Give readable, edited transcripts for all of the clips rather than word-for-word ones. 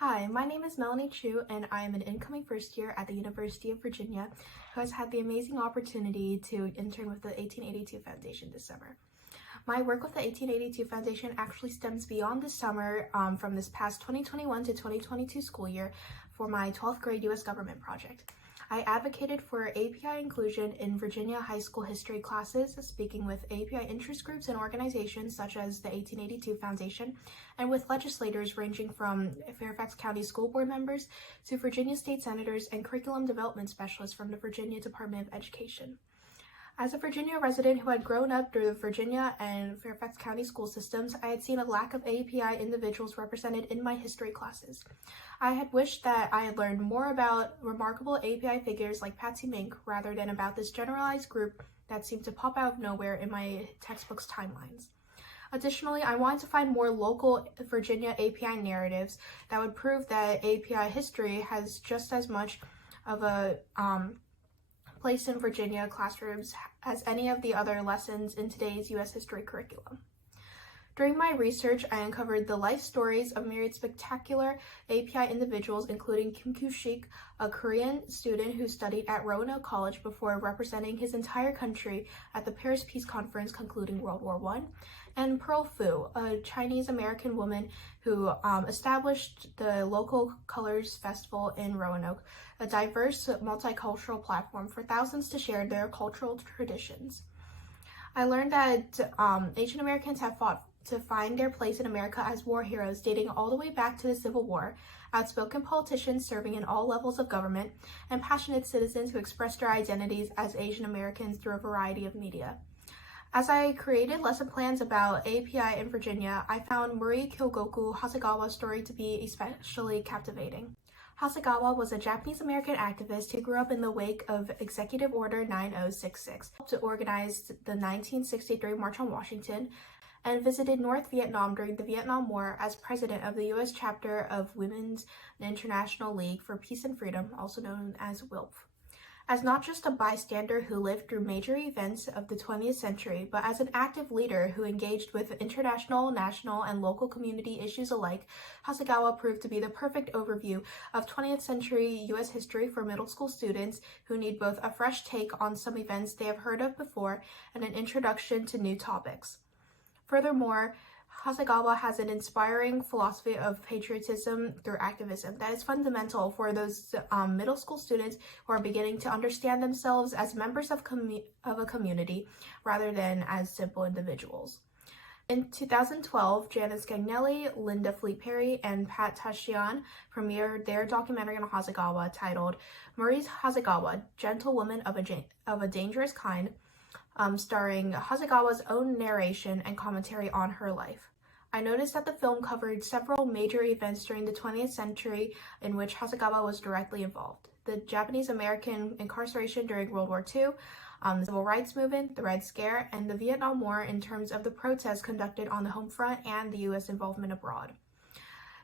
Hi, my name is Melanie Chuh, and I am an incoming first year at the University of Virginia who has had the amazing opportunity to intern with the 1882 Foundation this summer. My work with the 1882 Foundation actually stems beyond the summer from this past 2021 to 2022 school year for my 12th grade U.S. government project. I advocated for AAPI inclusion in Virginia high school history classes, speaking with AAPI interest groups and organizations such as the 1882 Foundation, and with legislators ranging from Fairfax County School Board members to Virginia state senators and curriculum development specialists from the Virginia Department of Education. As a Virginia resident who had grown up through the Virginia and Fairfax County school systems, I had seen a lack of AAPI individuals represented in my history classes. I had wished that I had learned more about remarkable AAPI figures like Patsy Mink rather than about this generalized group that seemed to pop out of nowhere in my textbook's timelines. Additionally, I wanted to find more local Virginia AAPI narratives that would prove that AAPI history has just as much of a place in Virginia classrooms as any of the other lessons in today's U.S. history curriculum. During my research, I uncovered the life stories of myriad spectacular AAPI individuals, including Kim Kyu-shik, a Korean student who studied at Roanoke College before representing his entire country at the Paris Peace Conference concluding World War I, and Pearl Fu, a Chinese-American woman who established the local Colors Festival in Roanoke, a diverse multicultural platform for thousands to share their cultural traditions. I learned that Asian Americans have fought to find their place in America as war heroes dating all the way back to the Civil War, outspoken politicians serving in all levels of government, and passionate citizens who expressed their identities as Asian Americans through a variety of media. As I created lesson plans about AAPI in Virginia, I found Marii Kyogoku Hasegawa's story to be especially captivating. Hasegawa was a Japanese-American activist who grew up in the wake of Executive Order 9066, to organize the 1963 March on Washington, and visited North Vietnam during the Vietnam War as president of the U.S. chapter of Women's International League for Peace and Freedom, also known as WILP. As not just a bystander who lived through major events of the 20th century, but as an active leader who engaged with international, national, and local community issues alike, Hasegawa proved to be the perfect overview of 20th century U.S. history for middle school students who need both a fresh take on some events they have heard of before and an introduction to new topics. Furthermore, Hasegawa has an inspiring philosophy of patriotism through activism that is fundamental for those middle school students who are beginning to understand themselves as members of a community rather than as simple individuals. In 2012, Janice Gagnelli, Linda Fleet-Perry, and Pat Tashian premiered their documentary on Hasegawa titled Marii Hasegawa, Gentlewoman of a Dangerous Kind, starring Hasegawa's own narration and commentary on her life. I noticed that the film covered several major events during the 20th century in which Hasegawa was directly involved. The Japanese-American incarceration during World War II, the Civil Rights Movement, the Red Scare, and the Vietnam War in terms of the protests conducted on the home front and the U.S. involvement abroad.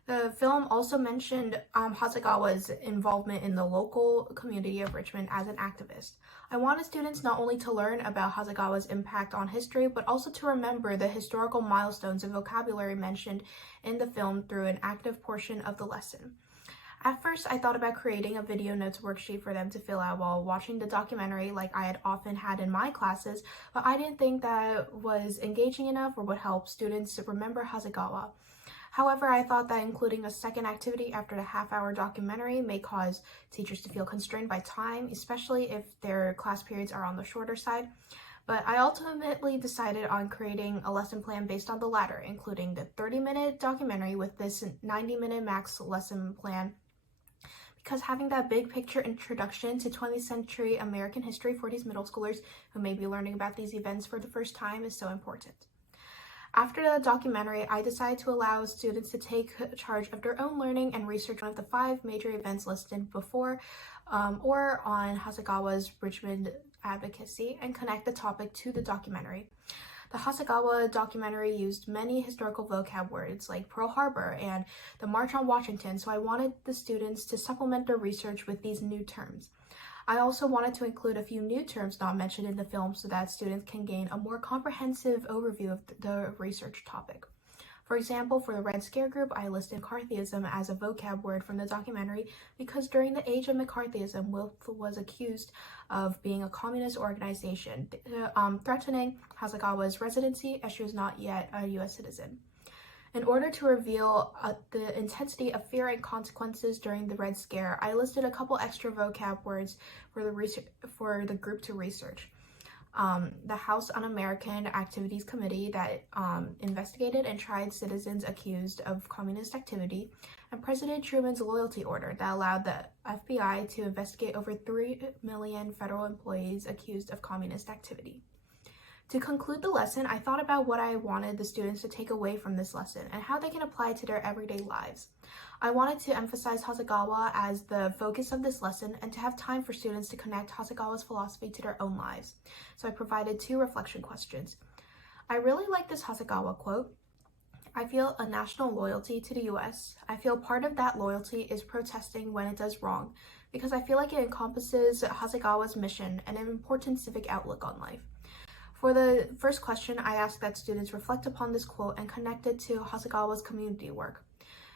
The film also mentioned Hasegawa's involvement in the local community of Richmond as an activist. I wanted students not only to learn about Hasegawa's impact on history, but also to remember the historical milestones and vocabulary mentioned in the film through an active portion of the lesson. At first, I thought about creating a video notes worksheet for them to fill out while watching the documentary like I had often had in my classes, but I didn't think that was engaging enough or would help students remember Hasegawa. However, I thought that including a second activity after the half-hour documentary may cause teachers to feel constrained by time, especially if their class periods are on the shorter side. But I ultimately decided on creating a lesson plan based on the latter, including the 30-minute documentary with this 90-minute max lesson plan, because having that big picture introduction to 20th century American history for these middle schoolers who may be learning about these events for the first time is so important. After the documentary, I decided to allow students to take charge of their own learning and research one of the 5 major events listed before or on Hasegawa's Richmond advocacy and connect the topic to the documentary. The Hasegawa documentary used many historical vocab words like Pearl Harbor and the March on Washington, so I wanted the students to supplement their research with these new terms. I also wanted to include a few new terms not mentioned in the film so that students can gain a more comprehensive overview of the research topic. For example, for the Red Scare group, I listed McCarthyism as a vocab word from the documentary because during the age of McCarthyism, Wolf was accused of being a communist organization, threatening Hasegawa's residency as she was not yet a U.S. citizen. In order to reveal the intensity of fear and consequences during the Red Scare, I listed a couple extra vocab words for the group to research. The House Un-American Activities Committee that investigated and tried citizens accused of communist activity, and President Truman's loyalty order that allowed the FBI to investigate over 3 million federal employees accused of communist activity. To conclude the lesson, I thought about what I wanted the students to take away from this lesson and how they can apply it to their everyday lives. I wanted to emphasize Hasegawa as the focus of this lesson and to have time for students to connect Hasegawa's philosophy to their own lives. So I provided 2 reflection questions. I really like this Hasegawa quote. I feel a national loyalty to the US. I feel part of that loyalty is protesting when it does wrong, because I feel like it encompasses Hasegawa's mission and an important civic outlook on life. For the first question, I asked that students reflect upon this quote and connect it to Hasegawa's community work.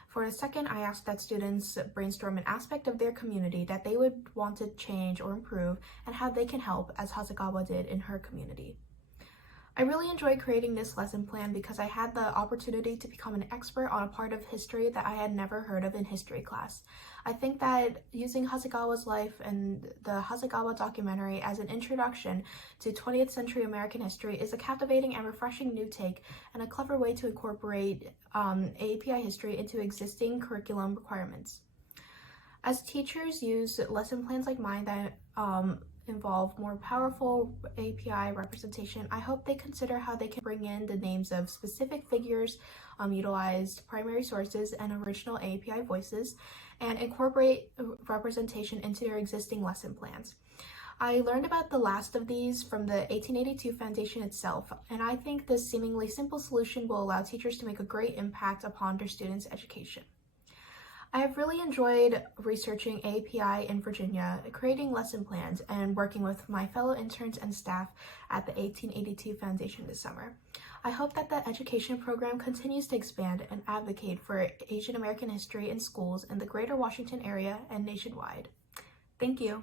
For the second, I asked that students brainstorm an aspect of their community that they would want to change or improve and how they can help, as Hasegawa did in her community. I really enjoyed creating this lesson plan because I had the opportunity to become an expert on a part of history that I had never heard of in history class. I think that using Hasegawa's life and the Hasegawa documentary as an introduction to 20th century American history is a captivating and refreshing new take and a clever way to incorporate AAPI history into existing curriculum requirements. As teachers use lesson plans like mine that involve more powerful API representation, I hope they consider how they can bring in the names of specific figures, utilized primary sources and original API voices, and incorporate representation into their existing lesson plans. I learned about the last of these from the 1882 Foundation itself, and I think this seemingly simple solution will allow teachers to make a great impact upon their students' education. I have really enjoyed researching AAPI in Virginia, creating lesson plans, and working with my fellow interns and staff at the 1882 Foundation this summer. I hope that the education program continues to expand and advocate for Asian American history in schools in the greater Washington area and nationwide. Thank you.